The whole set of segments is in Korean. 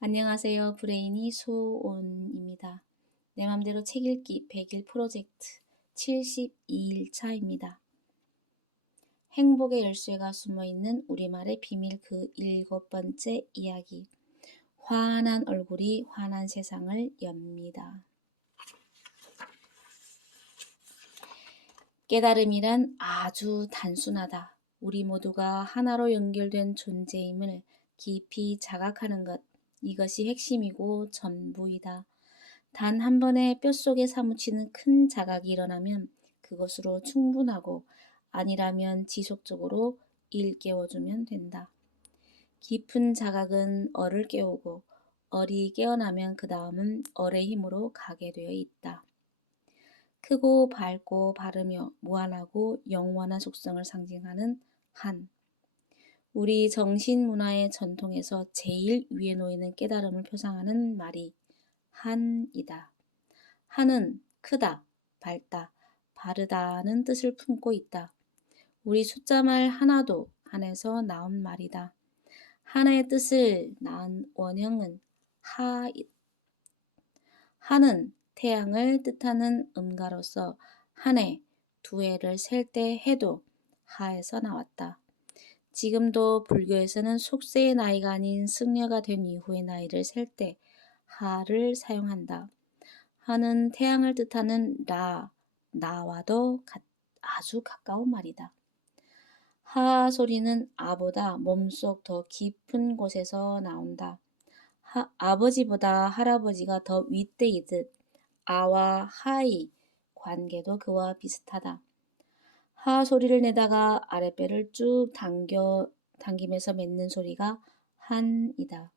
안녕하세요. 브레인이 소온입니다. 내 맘대로 책 읽기 100일 프로젝트 72일 차입니다. 행복의 열쇠가 숨어있는 우리말의 비밀 그 7번째 이야기. 환한 얼굴이 환한 세상을 엽니다. 깨달음이란 아주 단순하다. 우리 모두가 하나로 연결된 존재임을 깊이 자각하는 것. 이것이 핵심이고 전부이다. 단 한 번에 뼛속에 사무치는 큰 자각이 일어나면 그것으로 충분하고 아니라면 지속적으로 일깨워주면 된다. 깊은 자각은 얼을 깨우고 얼이 깨어나면 그 다음은 얼의 힘으로 가게 되어 있다. 크고 밝고 바르며 무한하고 영원한 속성을 상징하는 한. 우리 정신문화의 전통에서 제일 위에 놓이는 깨달음을 표상하는 말이 한이다. 한은 크다, 밝다, 바르다는 뜻을 품고 있다. 우리 숫자말 하나도 한에서 나온 말이다. 하나의 뜻을 낳은 원형은 하는 태양을 뜻하는 음가로서 한 해, 두 해를 셀 때 해도 하에서 나왔다. 지금도 불교에서는 속세의 나이가 아닌 승려가 된 이후의 나이를 셀 때 하를 사용한다. 하는 태양을 뜻하는 나와도 아주 가까운 말이다. 하 소리는 아보다 몸속 더 깊은 곳에서 나온다. 아버지보다 할아버지가 더 윗대이듯 아와 하의 관계도 그와 비슷하다. 하 소리를 내다가 아랫배를 쭉 당기면서 맺는 소리가 한이다.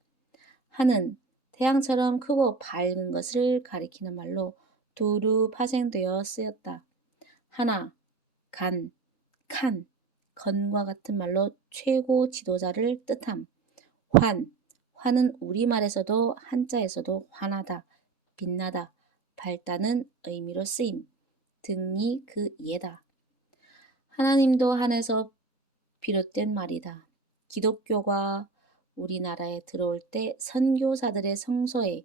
한은 태양처럼 크고 밝은 것을 가리키는 말로 두루 파생되어 쓰였다. 하나, 간, 칸, 건과 같은 말로 최고 지도자를 뜻함. 환은 우리말에서도 한자에서도 환하다, 빛나다, 밝다는 의미로 쓰임 등이 그 예다. 하나님도 한에서 비롯된 말이다. 기독교가 우리나라에 들어올 때 선교사들의 성서에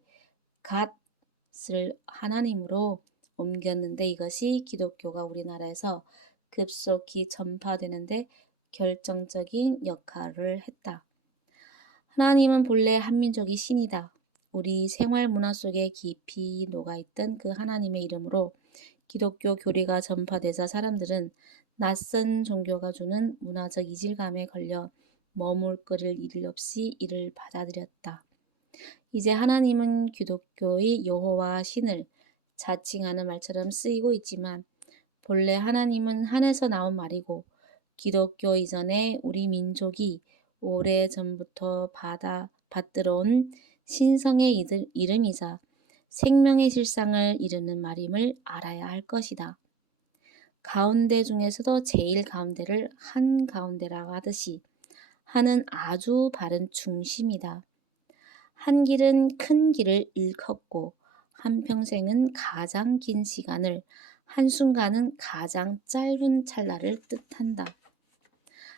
갓을 하나님으로 옮겼는데 이것이 기독교가 우리나라에서 급속히 전파되는데 결정적인 역할을 했다. 하나님은 본래 한민족이 신이다. 우리 생활 문화 속에 깊이 녹아있던 그 하나님의 이름으로 기독교 교리가 전파되자 사람들은 낯선 종교가 주는 문화적 이질감에 걸려 머물거릴 일 없이 이를 받아들였다. 이제 하나님은 기독교의 여호와 신을 자칭하는 말처럼 쓰이고 있지만 본래 하나님은 한에서 나온 말이고 기독교 이전에 우리 민족이 오래전부터 받들어온 신성의 이름이자 생명의 실상을 이루는 말임을 알아야 할 것이다. 가운데 중에서도 제일 가운데를 한가운데라고 하듯이 한은 아주 바른 중심이다. 한 길은 큰 길을 일컫고 한평생은 가장 긴 시간을, 한순간은 가장 짧은 찰나를 뜻한다.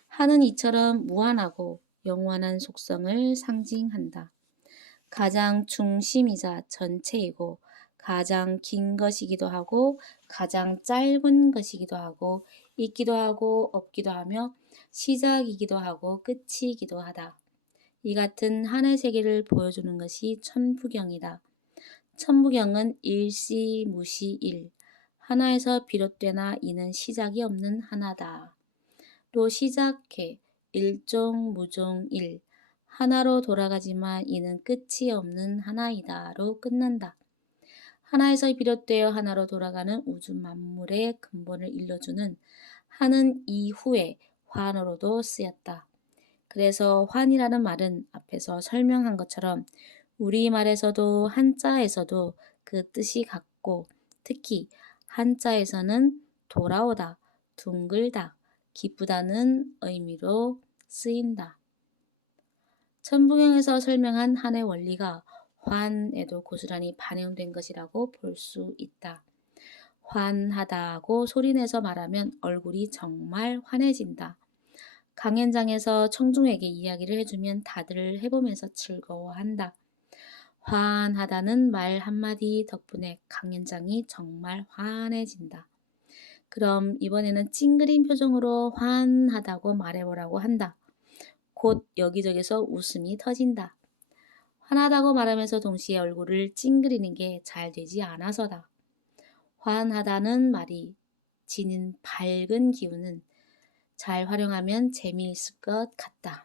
한은 이처럼 무한하고 영원한 속성을 상징한다. 가장 중심이자 전체이고 가장 긴 것이기도 하고 가장 짧은 것이기도 하고 있기도 하고 없기도 하며 시작이기도 하고 끝이기도 하다. 이 같은 한의 세계를 보여주는 것이 천부경이다. 천부경은 일시무시일, 하나에서 비롯되나 이는 시작이 없는 하나다. 로 시작해 일종무종일, 하나로 돌아가지만 이는 끝이 없는 하나이다로 끝난다. 하나에서 비롯되어 하나로 돌아가는 우주 만물의 근본을 일러주는 한은 이후에 환어로도 쓰였다. 그래서 환이라는 말은 앞에서 설명한 것처럼 우리말에서도 한자에서도 그 뜻이 같고 특히 한자에서는 돌아오다, 둥글다, 기쁘다는 의미로 쓰인다. 천부경에서 설명한 한의 원리가 환에도 고스란히 반영된 것이라고 볼 수 있다. 환하다고 소리내서 말하면 얼굴이 정말 환해진다. 강연장에서 청중에게 이야기를 해주면 다들 해보면서 즐거워한다. 환하다는 말 한마디 덕분에 강연장이 정말 환해진다. 그럼 이번에는 찡그린 표정으로 환하다고 말해보라고 한다. 곧 여기저기서 웃음이 터진다. 환하다고 말하면서 동시에 얼굴을 찡그리는 게 잘 되지 않아서다. 환하다는 말이 지닌 밝은 기운은 잘 활용하면 재미있을 것 같다.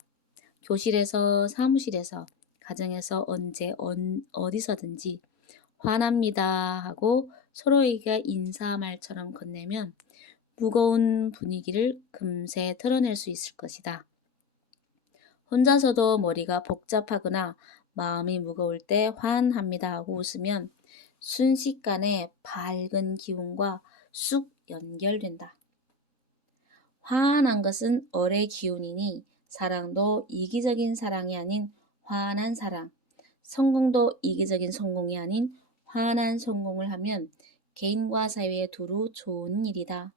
교실에서, 사무실에서, 가정에서 언제 어디서든지 환합니다 하고 서로에게 인사말처럼 건네면 무거운 분위기를 금세 털어낼 수 있을 것이다. 혼자서도 머리가 복잡하거나 마음이 무거울 때 환합니다 하고 웃으면 순식간에 밝은 기운과 쑥 연결된다. 환한 것은 얼의 기운이니 사랑도 이기적인 사랑이 아닌 환한 사랑, 성공도 이기적인 성공이 아닌 환한 성공을 하면 개인과 사회에 두루 좋은 일이다.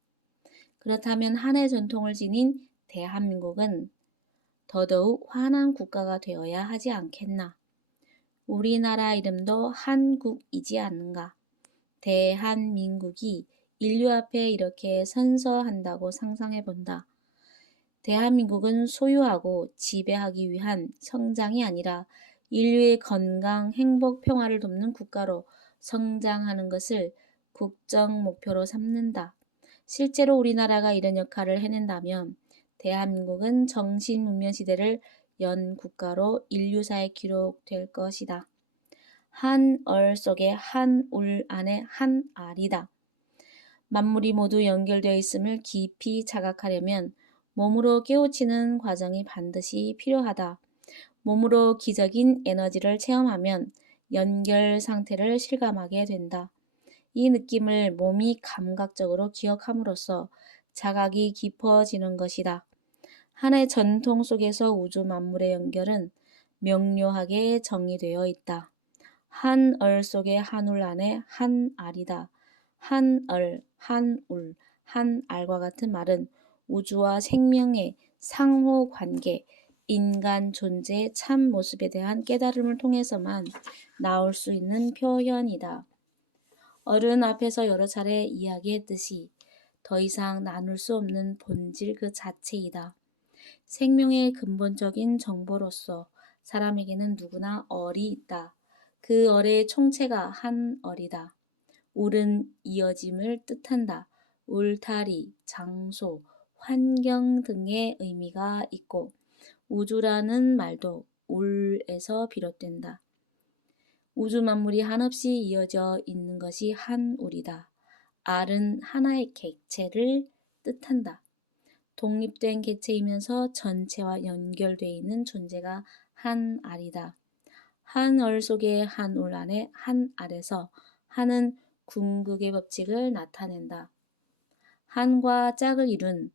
그렇다면 한해 전통을 지닌 대한민국은 더더욱 환한 국가가 되어야 하지 않겠나. 우리나라 이름도 한국이지 않는가. 대한민국이 인류 앞에 이렇게 선서한다고 상상해 본다. 대한민국은 소유하고 지배하기 위한 성장이 아니라 인류의 건강, 행복, 평화를 돕는 국가로 성장하는 것을 국정 목표로 삼는다. 실제로 우리나라가 이런 역할을 해낸다면 대한민국은 정신문명 시대를 연 국가로 인류사에 기록될 것이다. 한얼 속에 한울 안에 한알이다. 만물이 모두 연결되어 있음을 깊이 자각하려면 몸으로 깨우치는 과정이 반드시 필요하다. 몸으로 기적인 에너지를 체험하면 연결 상태를 실감하게 된다. 이 느낌을 몸이 감각적으로 기억함으로써 자각이 깊어지는 것이다. 한해 전통 속에서 우주 만물의 연결은 명료하게 정의되어 있다. 한얼 속에 한울 안에 한알이다. 한얼, 한울, 한알과 같은 말은 우주와 생명의 상호 관계, 인간 존재의 참 모습에 대한 깨달음을 통해서만 나올 수 있는 표현이다. 어른 앞에서 여러 차례 이야기했듯이 더 이상 나눌 수 없는 본질 그 자체이다. 생명의 근본적인 정보로서 사람에게는 누구나 얼이 있다. 그 얼의 총체가 한 얼이다. 울은 이어짐을 뜻한다. 울타리, 장소, 환경 등의 의미가 있고 우주라는 말도 울에서 비롯된다. 우주 만물이 한없이 이어져 있는 것이 한 울이다. 알은 하나의 객체를 뜻한다. 독립된 객체이면서 전체와 연결되어 있는 존재가 한 알이다. 한 얼 속에 한 울 안에 한 알에서 한은 궁극의 법칙을 나타낸다. 한과 짝을 이룬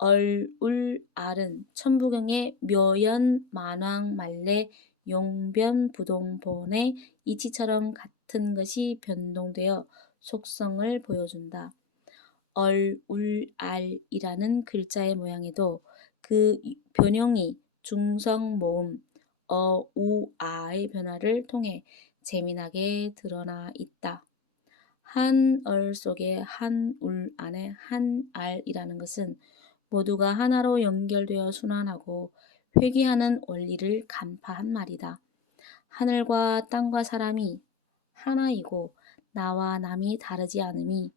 얼, 울, 알은 천부경의 묘연, 만왕, 만래, 용변, 부동본의 이치처럼 같은 것이 변동되어 속성을 보여준다. 얼, 울, 알이라는 글자의 모양에도 그 변형이 중성 모음, 우, 아의 변화를 통해 재미나게 드러나 있다. 한 얼 속에 한 울 안에 한 알이라는 것은 모두가 하나로 연결되어 순환하고 회귀하는 원리를 간파한 말이다. 하늘과 땅과 사람이 하나이고 나와 남이 다르지 않음이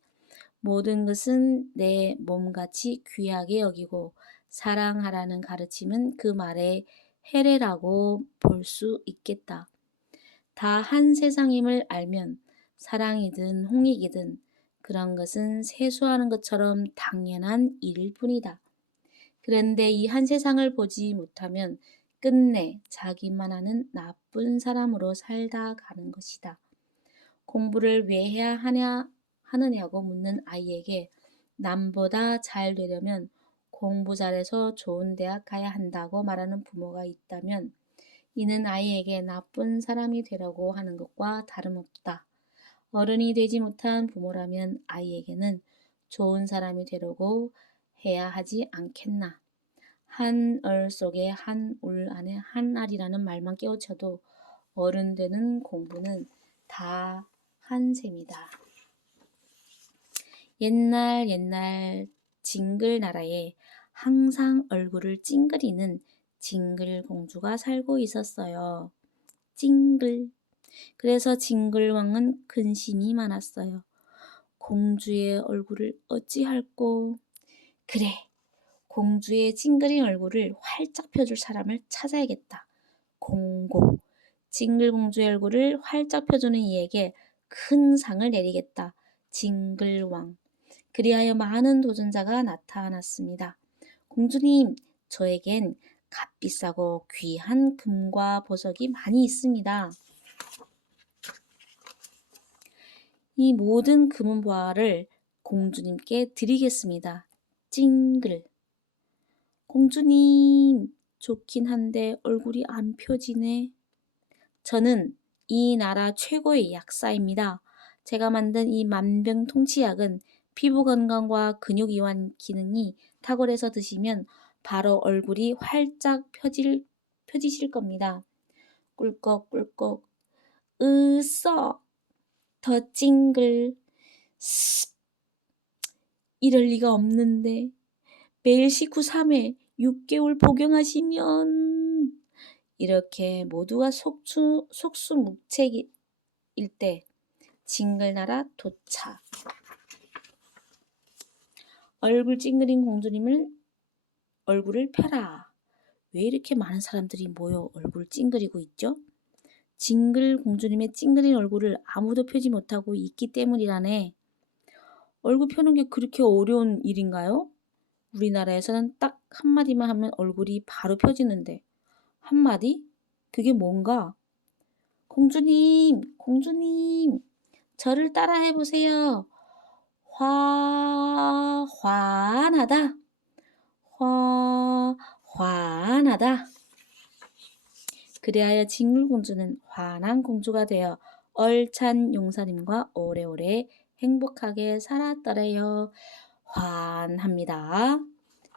모든 것은 내 몸같이 귀하게 여기고 사랑하라는 가르침은 그 말의 해례라고 볼 수 있겠다. 다 한 세상임을 알면 사랑이든 홍익이든 그런 것은 세수하는 것처럼 당연한 일일 뿐이다. 그런데 이 한 세상을 보지 못하면 끝내 자기만 하는 나쁜 사람으로 살다 가는 것이다. 공부를 왜 해야 하느냐고 묻는 아이에게 남보다 잘 되려면 공부 잘해서 좋은 대학 가야 한다고 말하는 부모가 있다면 이는 아이에게 나쁜 사람이 되라고 하는 것과 다름없다. 어른이 되지 못한 부모라면 아이에게는 좋은 사람이 되려고 해야 하지 않겠나. 한 얼 속에 한 울 안에 한 알이라는 말만 깨우쳐도 어른 되는 공부는 다 한 셈이다. 옛날 징글 나라에 항상 얼굴을 찡그리는 징글 공주가 살고 있었어요. 찡글. 그래서 징글 왕은 근심이 많았어요. 공주의 얼굴을 어찌할꼬. 그래, 공주의 찡그린 얼굴을 활짝 펴줄 사람을 찾아야겠다. 공고. 징글 공주의 얼굴을 활짝 펴주는 이에게 큰 상을 내리겠다. 징글왕. 그리하여 많은 도전자가 나타났습니다. 공주님, 저에겐 값비싸고 귀한 금과 보석이 많이 있습니다. 이 모든 금은보화를 공주님께 드리겠습니다. 찡글. 공주님, 좋긴 한데 얼굴이 안 펴지네. 저는 이 나라 최고의 약사입니다. 제가 만든 이 만병통치약은 피부 건강과 근육 이완 기능이 탁월해서 드시면 바로 얼굴이 활짝 펴지실 겁니다. 꿀꺽꿀꺽. 으써. 더 찡글. 스. 이럴 리가 없는데. 매일 식후 3회 6개월 복용하시면 이렇게 모두가 속수무책일 때 징글나라 도착. 얼굴 찡그린 공주님을 얼굴을 펴라. 왜 이렇게 많은 사람들이 모여 얼굴 찡그리고 있죠? 징글 공주님의 찡그린 얼굴을 아무도 펴지 못하고 있기 때문이라네. 얼굴 펴는 게 그렇게 어려운 일인가요? 우리나라에서는 딱 한마디만 하면 얼굴이 바로 펴지는데 한마디? 그게 뭔가? 공주님, 저를 따라 해보세요. 환하다. 환하다. 그리하여 징글공주는 환한 공주가 되어 얼찬 용사님과 오래오래 행복하게 살았더래요. 환합니다.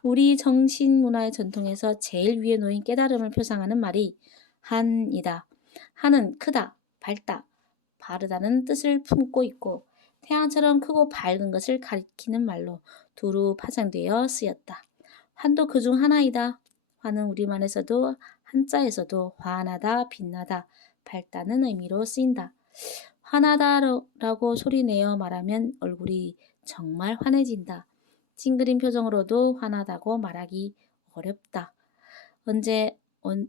우리 정신문화의 전통에서 제일 위에 놓인 깨달음을 표상하는 말이 한이다. 한은 크다, 밝다, 바르다는 뜻을 품고 있고 태양처럼 크고 밝은 것을 가리키는 말로 두루 파장되어 쓰였다. 환도 그중 하나이다. 환은 우리말에서도 한자에서도 환하다, 빛나다, 밝다는 의미로 쓰인다. 환하다라고 소리내어 말하면 얼굴이 정말 환해진다. 찡그린 표정으로도 환하다고 말하기 어렵다.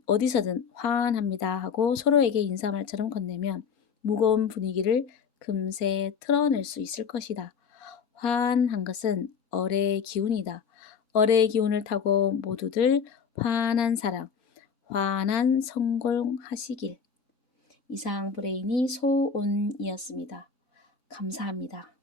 어디서든 환합니다 하고 서로에게 인사말처럼 건네면 무거운 분위기를 금세 틀어낼 수 있을 것이다. 환한 것은 어뢰의 기운이다. 어뢰의 기운을 타고 모두들 환한 사랑, 환한 성공하시길. 이상 브레인이 소온이었습니다. 감사합니다.